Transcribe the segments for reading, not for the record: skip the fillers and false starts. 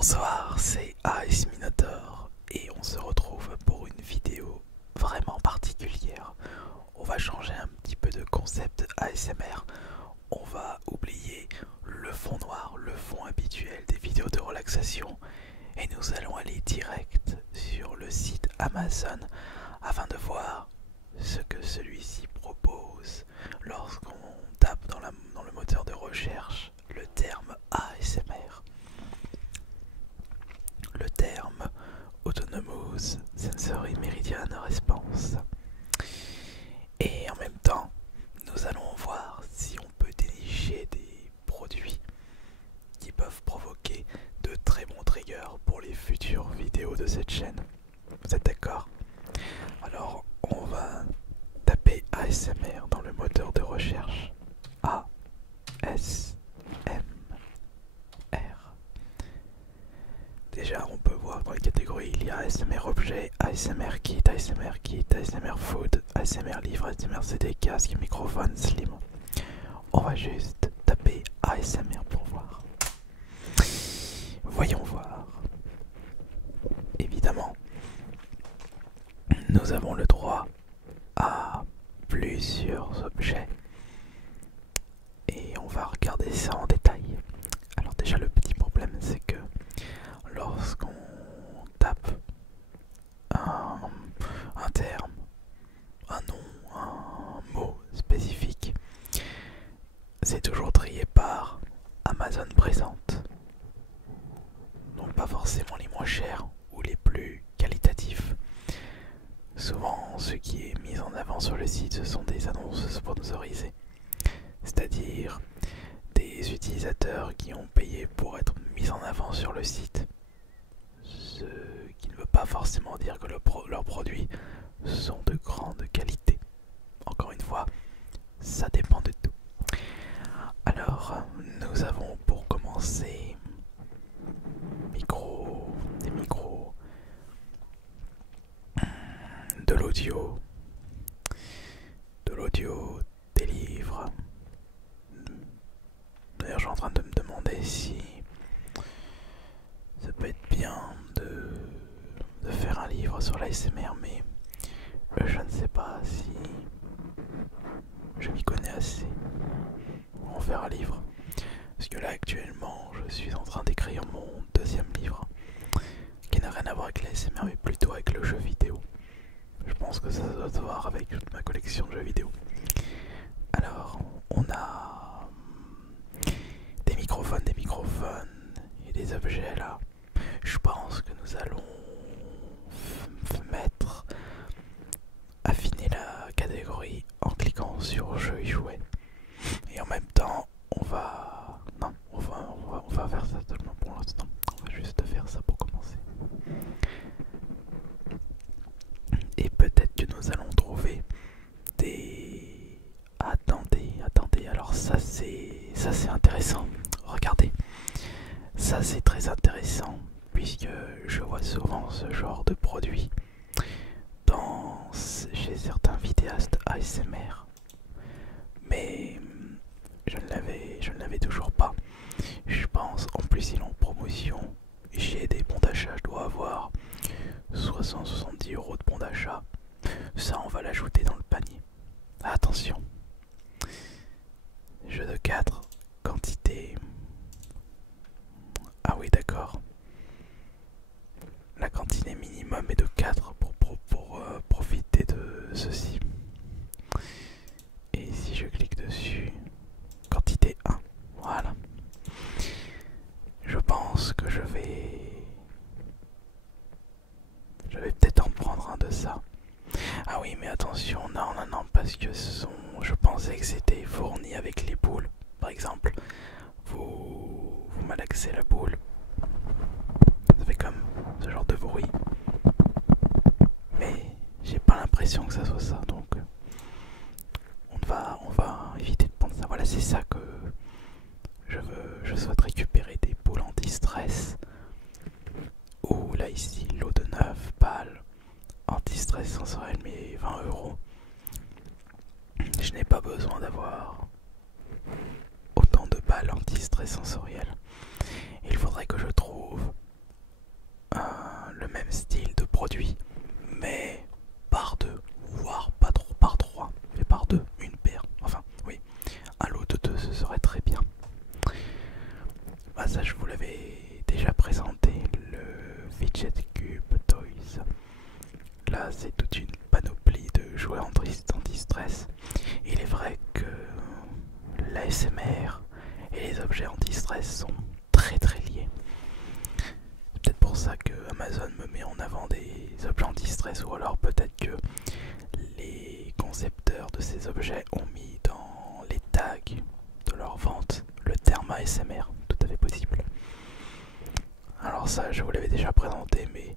Bonsoir, c'est AS Minotaur et on se retrouve pour une vidéo vraiment particulière. On va changer un petit peu de concept ASMR. On va oublier le fond noir, le fond habituel des vidéos de relaxation et nous allons aller direct sur le site Amazon afin de voir ce que celui-ci propose lorsqu'on tape dans le moteur de recherche le terme ASMR. Le terme Autonomous Sensory Meridian Response. Et en même temps, nous allons voir si on peut dénicher des produits qui peuvent provoquer de très bons triggers pour les futures vidéos de cette chaîne. Vous êtes d'accord? Alors, on va taper ASMR dans le moteur de recherche. ASMR. Déjà, on peut voir dans les catégories, il y a ASMR objet, ASMR kit, ASMR food, ASMR livre, ASMR CD, casque, microphone, slim. On va juste taper ASMR pour voir. Voyons voir. Évidemment, nous avons le droit à plusieurs objets. Et on va regarder ça en détail. Alors déjà, le petit problème, c'est que lorsqu'on tape un terme, un nom, un mot spécifique, c'est toujours trié par Amazon Présente. Donc pas forcément les moins chers ou les plus qualitatifs. Souvent, ce qui est mis en avant sur le site, ce sont des annonces sponsorisées. C'est-à-dire des utilisateurs qui ont payé pour être mis en avant sur le site. Ce qui ne veut pas forcément dire que leurs produits sont de grande qualité. Encore une fois, ça dépend de tout. Alors, nous avons pour commencer des micros, de l'audio, des livres. D'ailleurs, je suis en train de me demander si ça peut être bien de faire un livre sur l'ASMR, mais je ne sais pas si je m'y connais assez pour en faire un livre. Parce que là, actuellement, je suis en train d'écrire mon deuxième livre, qui n'a rien à voir avec l'ASMR, mais plutôt avec le jeu vidéo. Je pense que ça doit se voir avec toute ma collection de jeux vidéo. Alors, on a des microphones et des objets là. Je pense que nous allons affiner la catégorie en cliquant sur jeu et jouet. Et en même temps, on va faire ça seulement pour l'instant. On va juste faire ça pour commencer. Et peut-être que nous allons trouver des... Attendez, alors ça c'est intéressant. Regardez, ça c'est très intéressant puisque je vois souvent ce genre de produit chez certains vidéastes ASMR. Mais je ne l'avais toujours pas. Je pense, en plus il est en promotion. J'ai des bons d'achat, je dois avoir 60-70 € de bons d'achat. Ça, on va l'ajouter dans le panier. Attention. Jeu de 4, quantité. Ah oui, d'accord. La quantité minimum est de 4 pour profiter de ceci. Et si je clique dessus, quantité 1, voilà. Je pense que je vais peut-être en prendre un de ça. Ah oui, mais attention, non, parce que je pensais que c'était fourni avec les boules. Par exemple, vous malaxez la boule, ça fait comme ce genre de bruit. Mais j'ai pas l'impression que ça soit ça, donc on va éviter de prendre ça. Voilà, c'est ça que je souhaite récupérer, des boules anti-stress. Ou là ici, lot de 9 balles, anti-stress sensoriel, mais 20 €. Je n'ai pas besoin d'avoir autant de balles anti-stress sensoriel. Il faudrait Amazon me met en avant des objets anti-stress, ou alors peut-être que les concepteurs de ces objets ont mis dans les tags de leur vente le terme ASMR, tout à fait possible. Alors ça, je vous l'avais déjà présenté, mais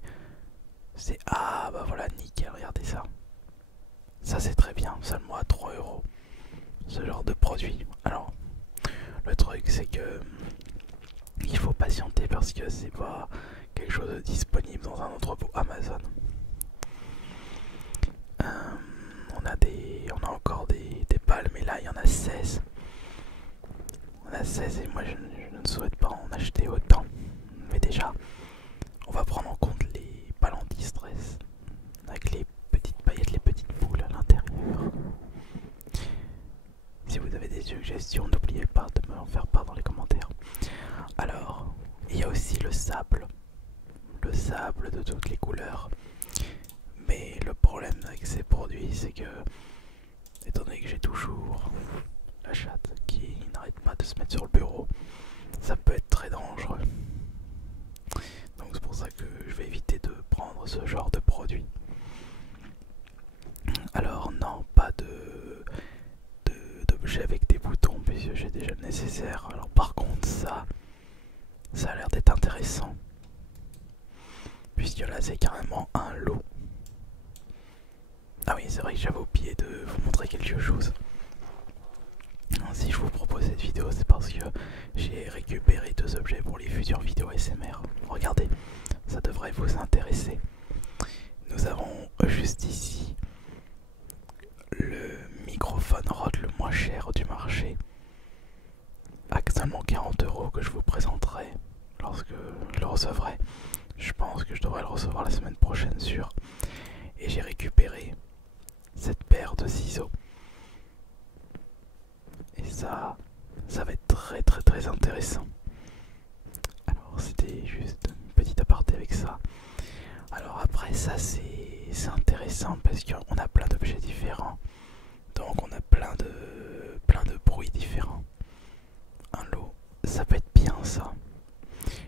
c'est... Ah bah voilà, nickel, regardez ça. Ça c'est très bien, seulement à 3 euros, ce genre de produit. Alors, le truc c'est que il faut patienter parce que c'est pas quelque chose de disponible dans un entrepôt Amazon. On a encore des pales, mais là il y en a 16. On a 16 et moi je ne souhaite pas en acheter autant. Mais déjà, on va prendre en compte les pales anti-stress avec les petites paillettes, les petites boules à l'intérieur. Si vous avez des suggestions, n'oubliez pas de me en faire part dans les commentaires. Alors, il y a aussi le sable de toutes les couleurs. Mais le problème avec ces produits, c'est que, étant donné que j'ai toujours la chatte qui n'arrête pas de se mettre sur le bureau, ça peut être très dangereux. Donc c'est pour ça que je vais éviter de prendre ce genre de produit. Alors non, pas d'objet avec des boutons puisque j'ai déjà le nécessaire. Alors par contre ça a l'air d'être intéressant. Puisque là c'est carrément un lot. Ah oui, c'est vrai que j'avais oublié de vous montrer quelque chose. Si je vous propose cette vidéo, c'est parce que j'ai récupéré 2 objets pour les futures vidéos ASMR. Regardez, ça devrait vous intéresser. Nous avons juste ici le microphone Rode le moins cher du marché, à seulement 40 euros, que je vous présenterai lorsque je le recevrai. Je pense que je devrais le recevoir la semaine prochaine sûr. Et j'ai récupéré cette paire de ciseaux. Et ça va être très intéressant. Alors c'était juste une petite aparté avec ça. Alors après ça c'est intéressant parce qu'on a plein d'objets différents. Donc on a plein de bruits différents. Un lot, ça peut être bien ça.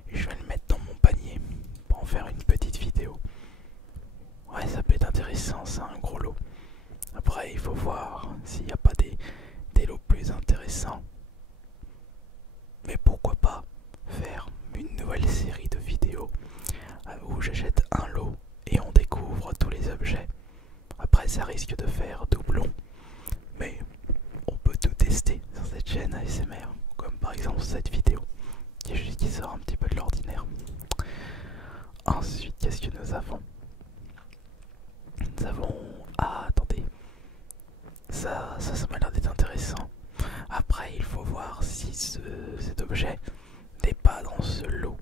Et je vais le mettre dans mon panier pour en faire une petite vidéo. Ouais, ça peut être intéressant, c'est un gros lot. Après il faut voir s'il n'y a pas des lots plus intéressants. Mais pourquoi pas faire une nouvelle série de vidéos où j'achète un lot et on découvre tous les objets. Après ça risque de faire doublon, mais on peut tout tester sur cette chaîne ASMR, comme par exemple cette vidéo qui sort un petit peu de l'ordinaire. Ensuite, qu'est-ce que nous avons? Nous avons... Ah, attendez. Ça m'a l'air d'être intéressant. Après, il faut voir si cet objet n'est pas dans ce lot.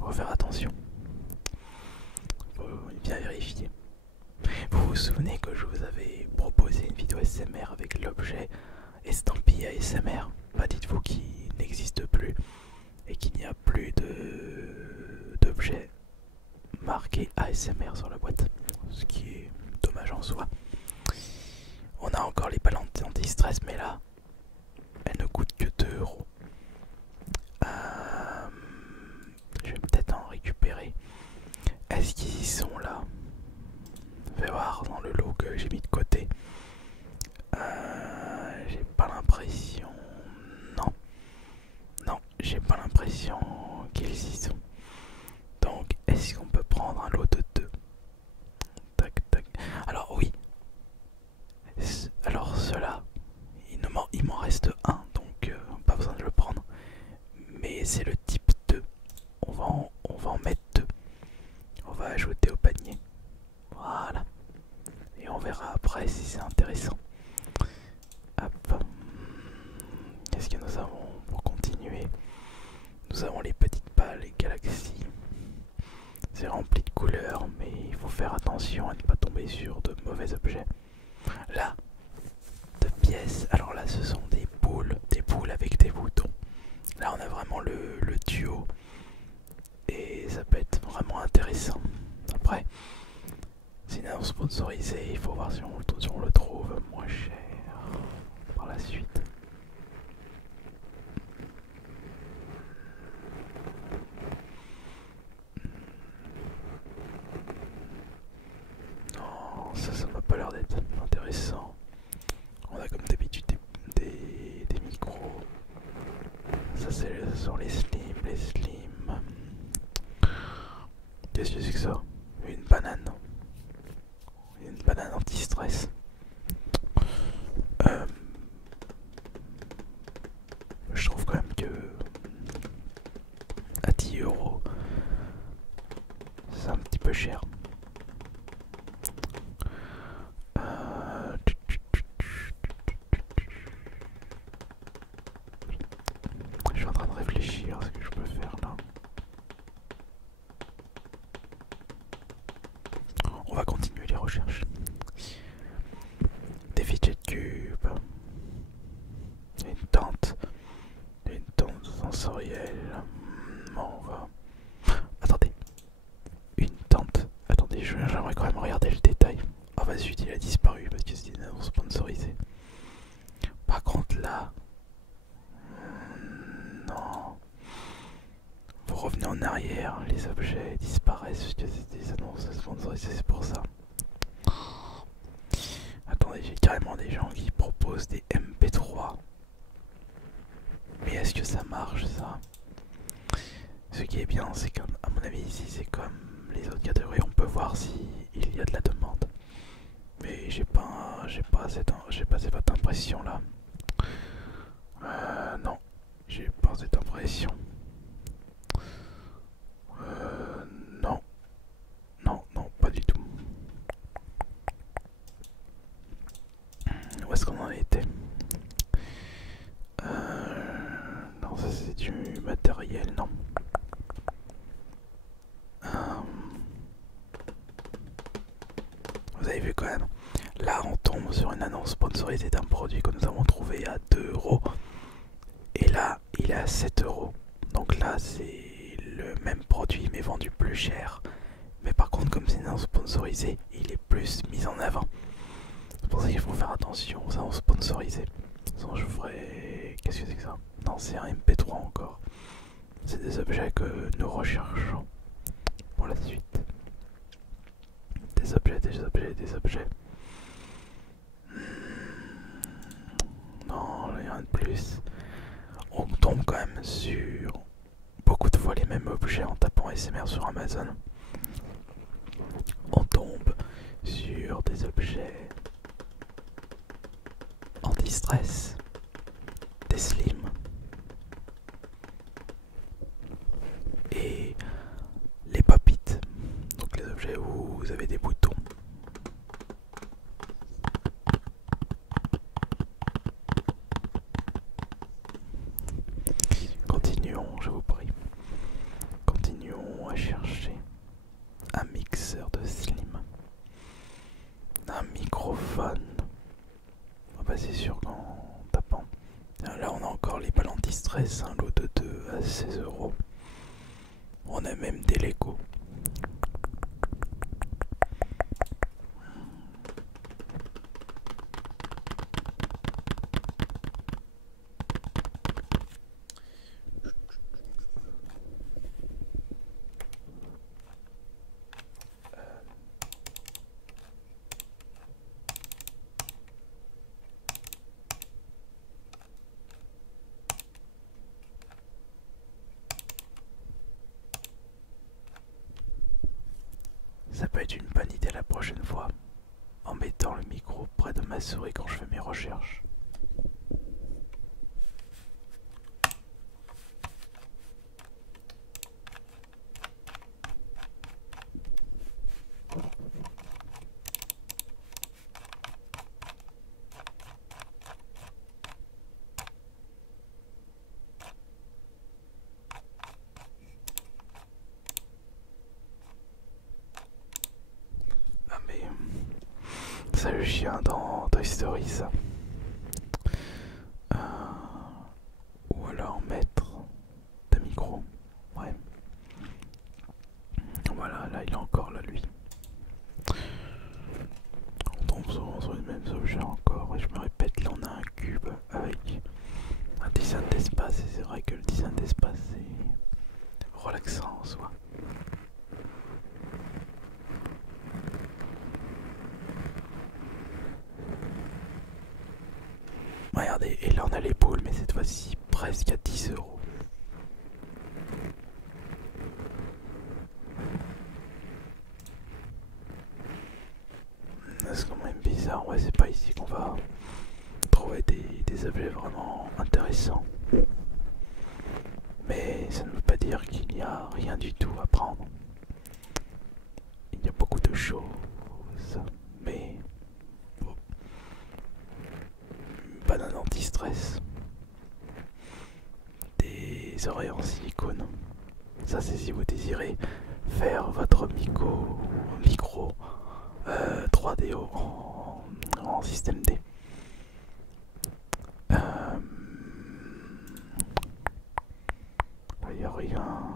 Faut faire attention. Faut bien vérifier. Vous vous souvenez que je vous avais proposé une vidéo ASMR avec l'objet estampillé ASMR? Bah dites-vous qu'il n'existe plus et qu'il n'y a plus d'objet marqué ASMR sur la boîte, ce qui est dommage en soi. On a encore les pales anti-stress, mais là elles ne coûtent que 2 euros. Je vais peut-être en récupérer. Est-ce qu'ils y sont là? Je vais voir dans le lot que j'ai mis de côté. J'ai pas l'impression. Non. Non, j'ai pas l'impression qu'ils y sont. Donc, est-ce qu'on peut prendre un lot de 2? Tac, tac. Alors, oui. Alors, ceux-là, il m'en reste un, donc pas besoin de le prendre. Mais c'est le type 2. On va en mettre 2. On va ajouter au panier. Voilà. Et on verra après si c'est intéressant. Hop. Qu'est-ce que nous avons pour continuer? Nous avons les petites pales, les galaxies. C'est rempli de couleurs, mais il faut faire attention à ne pas tomber sur de mauvais objets. Là, de pièces. Alors là, ce sont des boules avec des boutons. Là, on a vraiment le duo. Et ça peut être vraiment intéressant. Après, sinon sponsorisé, il faut voir si on le trouve moins cher par la suite. Qu'est-ce que c'est que ça? Une banane. Une banane anti-stress. Euh, je trouve quand même que à 10 €, c'est un petit peu cher. Je suis en train de réfléchir à ce que je peux faire là. On va continuer les recherches. Des fidget cubes. Une tente sensorielle. On va. Attendez. Une tente. Attendez, j'aimerais quand même regarder le détail. Ah bah zut, il a disparu parce que c'était une annonce sponsorisée. Par contre là. Non. Vous revenez en arrière, les objets disparaissent parce que c'est des annonces sponsorisées, c'est pour ça. Attendez, j'ai carrément des gens qui proposent des MP3. Mais est-ce que ça marche ça? Ce qui est bien, c'est qu'à mon avis ici c'est comme les autres catégories, on peut voir si il y a de la demande. Mais j'ai pas cette impression là. Non, j'ai pas cette impression. Non, non, pas du tout. Où est-ce qu'on en était? Non, ça c'est du matériel, non. Vous avez vu quand même. Là, on tombe sur une annonce sponsorisée d'un produit que nous avons trouvé à 2 €. Et là, il est à 7 €. Donc là, c'est le même produit mais vendu plus cher. Mais par contre, comme c'est une annonce sponsorisée, il est plus mis en avant. C'est pour ça qu'il faut faire attention aux annonces sponsorisées. Sinon, je ferai. Qu'est-ce que c'est que ça? Non, c'est un MP3 encore. C'est des objets que nous recherchons pour la suite. Des objets, des objets, des objets. Non, rien de plus. On tombe quand même sur beaucoup de fois les mêmes objets en tapant SMR sur Amazon. On tombe sur des objets anti-stress, des slims et les papites, donc les objets où vous avez des boutons. Continuons, je vous prie. Continuons à chercher un mixeur de slim, un microphone. Ah bah c'est sûr qu'en tapant. Là on a encore les balles anti-stress, un lot de 2 à 16 €. On a même des Lego. Ça peut être une bonne idée la prochaine fois, en mettant le micro près de ma souris quand je fais mes recherches. Ah mais c'est le chien dans Toy Story ça. Ou alors mettre de micro. Ouais. Voilà, là il est encore là lui. On tombe souvent sur les mêmes objets encore. Et je me répète, là on a un cube avec un design d'espace. Et c'est vrai que le design d'espace c'est relaxant en soi. Regardez, et là on a les boules, mais cette fois-ci presque à 10 €. bizarre. Ouais, c'est pas ici qu'on va trouver des objets vraiment intéressants. Mais ça ne veut pas dire qu'il n'y a rien du tout à prendre. Il y a beaucoup de choses, mais bon, banane anti-stress, des oreilles en silicone. Ça c'est si vous désirez faire votre micro 3D en système D. Il n'y a rien.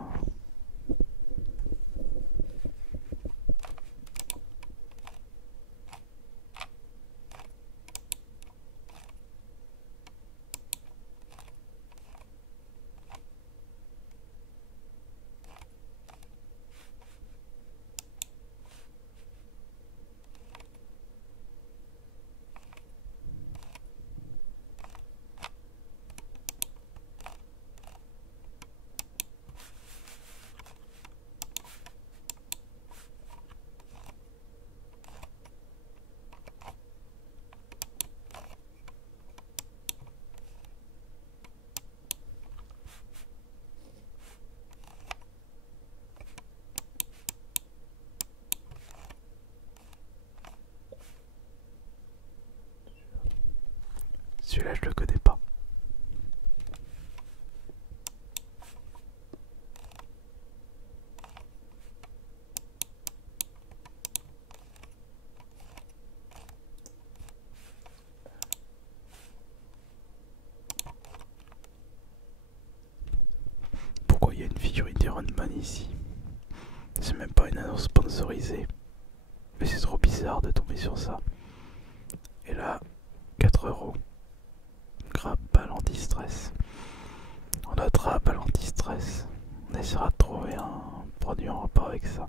Celui-là, je le connais pas. Pourquoi il y a une figurine d'Iron Man ici? C'est même pas une annonce sponsorisée. Mais c'est trop bizarre de tomber sur ça. Et là, 4 €. Grappal anti-stress. On notera balle anti-stress. On essaiera de trouver un produit en rapport avec ça.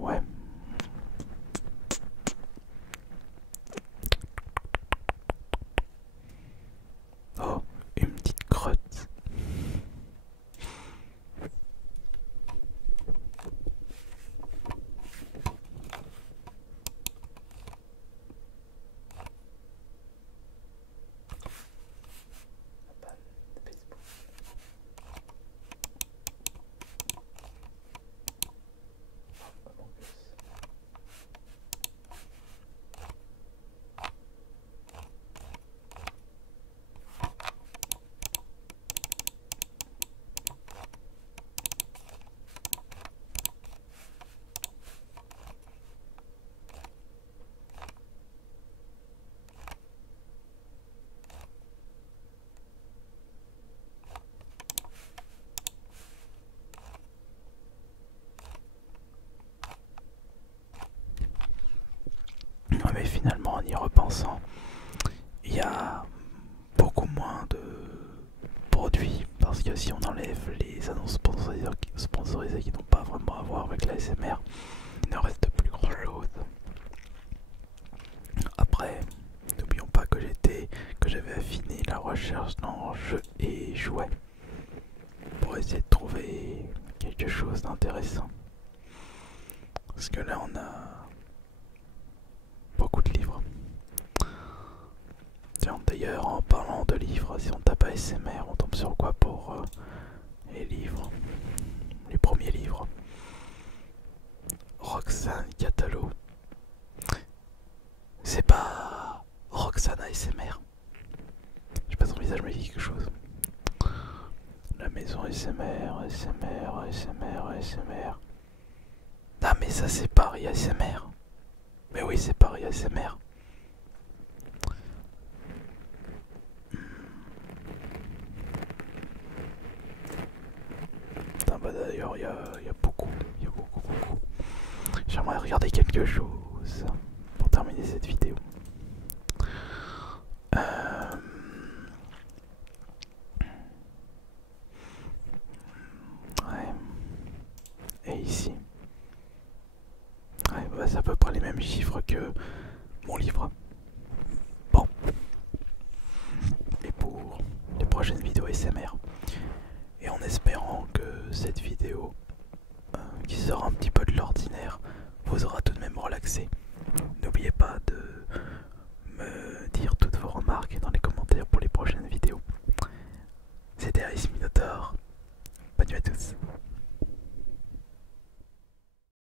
Ouais. Oh, une petite crotte. Mais finalement, en y repensant, il y a beaucoup moins de produits parce que si on enlève les annonces sponsorisées qui n'ont pas vraiment à voir avec la SMR, il ne reste plus grand chose. Après, n'oublions pas que j'avais affiné la recherche dans jeux et jouets pour essayer de trouver quelque chose d'intéressant. Parce que là on a beaucoup de livres. Tiens, d'ailleurs, en parlant de livres, si on tape ASMR, on tombe sur quoi pour les livres? Les premiers livres. Roxane Catalo. C'est pas Roxane ASMR. Je sais pas, son visage me dit quelque chose. La maison ASMR, ASMR, ASMR, ASMR. Ah mais ça c'est Paris ASMR. Mais oui, c'est Paris ASMR. Putain, bah d'ailleurs, il y a beaucoup. J'aimerais regarder quelque chose pour terminer cette vidéo. Ouais. Et ici. Ouais, bah c'est à peu près les mêmes chiffres que mon livre. Bon. Et pour les prochaines vidéos SMR. Et en espérant que cette vidéo qui sort un petit peu de l'ordinaire vous aura tout de même relaxé. N'oubliez pas de me dire toutes vos remarques dans les commentaires pour les prochaines vidéos. C'était Ice Minotaur. Bonne nuit à tous.